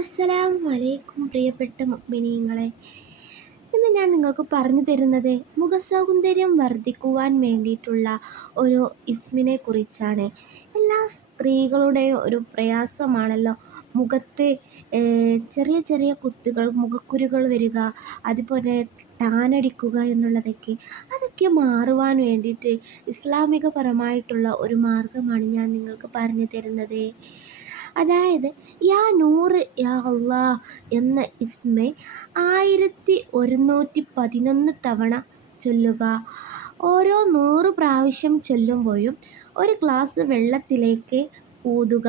അസ്സലാമു അലൈക്കും പ്രിയപ്പെട്ട മുഅ്മിനീങ്ങളെ. ഇന്ന് ഞാൻ നിങ്ങൾക്ക് പറഞ്ഞു തരുന്നത് മുഖസൗന്ദര്യം വർദ്ധിക്കുവാൻ വേണ്ടിയിട്ടുള്ള ഒരു ഇസ്മിനെ കുറിച്ചാണ്. എല്ലാ സ്ത്രീകളുടെയും ഒരു പ്രയാസമാണല്ലോ മുഖത്ത് ചെറിയ ചെറിയ കുത്തുകൾ, മുഖക്കുരുകൾ വരിക, അതുപോലെ ടാനടിക്കുക എന്നുള്ളതൊക്കെ. അതൊക്കെ മാറുവാൻ വേണ്ടിയിട്ട് ഇസ്ലാമികപരമായിട്ടുള്ള ഒരു മാർഗമാണ് ഞാൻ നിങ്ങൾക്ക് പറഞ്ഞു തരുന്നത്. അതായത് യാ നൂറ് യാ അള്ളാഹ് എന്ന ഇസ്മെ 1111 തവണ ചൊല്ലുക. ഓരോ 100 പ്രാവശ്യം ചൊല്ലുമ്പോഴും ഒരു ഗ്ലാസ് വെള്ളത്തിലേക്ക് ഊതുക.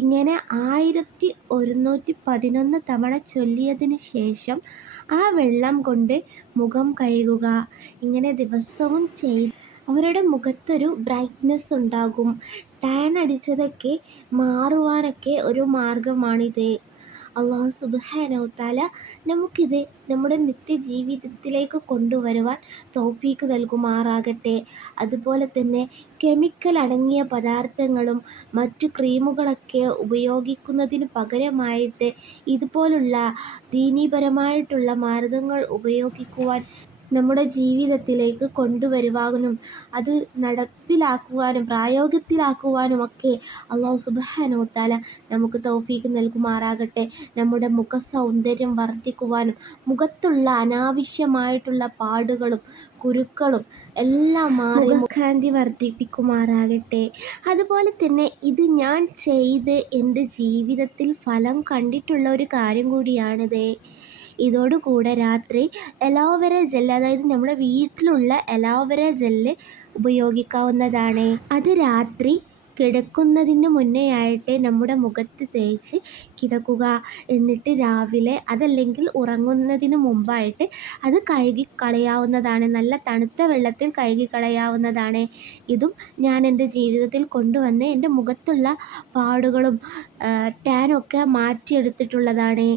ഇങ്ങനെ 1111 തവണ ചൊല്ലിയതിന് ശേഷം ആ വെള്ളം കൊണ്ട് മുഖം കഴുകുക. ഇങ്ങനെ ദിവസവും അവരുടെ മുഖത്തൊരു ബ്രൈറ്റ്നെസ് ഉണ്ടാകും. ടാൻ അടിച്ചതൊക്കെ മാറുവാനൊക്കെ ഒരു മാർഗമാണിത്. അള്ളാഹു സുബ്ഹാനഹു തആല നമുക്കിത് നമ്മുടെ നിത്യജീവിതത്തിലേക്ക് കൊണ്ടുവരുവാൻ തൗഫീക്ക് നൽകുമാറാകട്ടെ. അതുപോലെ തന്നെ കെമിക്കൽ അടങ്ങിയ പദാർത്ഥങ്ങളും മറ്റു ക്രീമുകളൊക്കെ ഉപയോഗിക്കുന്നതിന് പകരമായിട്ട് ഇതുപോലുള്ള ദീനീപരമായിട്ടുള്ള മാർഗങ്ങൾ ഉപയോഗിക്കുവാൻ നമ്മുടെ ജീവിതത്തിലേക്ക് കൊണ്ടുവരുവാനും അത് നടപ്പിലാക്കുവാനും പ്രായോഗത്തിലാക്കുവാനുമൊക്കെ അള്ളാഹു സുബ്ഹാനഹു തആല നമുക്ക് തൗഫീക്ക് നൽകുമാറാകട്ടെ. നമ്മുടെ മുഖ സൗന്ദര്യം വർദ്ധിക്കുവാനും മുഖത്തുള്ള അനാവശ്യമായിട്ടുള്ള പാടുകളും കുരുക്കളും എല്ലാം മാറി മുഖകാന്തി വർദ്ധിപ്പിക്കുമാറാകട്ടെ. അതുപോലെ തന്നെ ഇത് ഞാൻ ചെയ്ത് എൻ്റെ ജീവിതത്തിൽ ഫലം കണ്ടിട്ടുള്ള ഒരു കാര്യം കൂടിയാണിത്. ഇതോടുകൂടെ രാത്രി അലോവേര ജെല്ല്, അതായത് നമ്മുടെ വീട്ടിലുള്ള അലോവേര ജെല്ല് ഉപയോഗിക്കാവുന്നതാണ്. അത് രാത്രി കിടക്കുന്നതിന് മുന്നേ ആയിട്ട് നമ്മുടെ മുഖത്ത് തേച്ച് കിടക്കുക. എന്നിട്ട് രാവിലെ അതല്ലെങ്കിൽ ഉറങ്ങുന്നതിന് മുമ്പായിട്ട് അത് കഴുകിക്കളയാവുന്നതാണ്. നല്ല തണുത്ത വെള്ളത്തിൽ കഴുകിക്കളയാവുന്നതാണ്. ഇതും ഞാൻ എൻ്റെ ജീവിതത്തിൽ കൊണ്ടുവന്ന് എൻ്റെ മുഖത്തുള്ള പാടുകളും ടാനൊക്കെ മാറ്റിയെടുത്തിട്ടുള്ളതാണ്.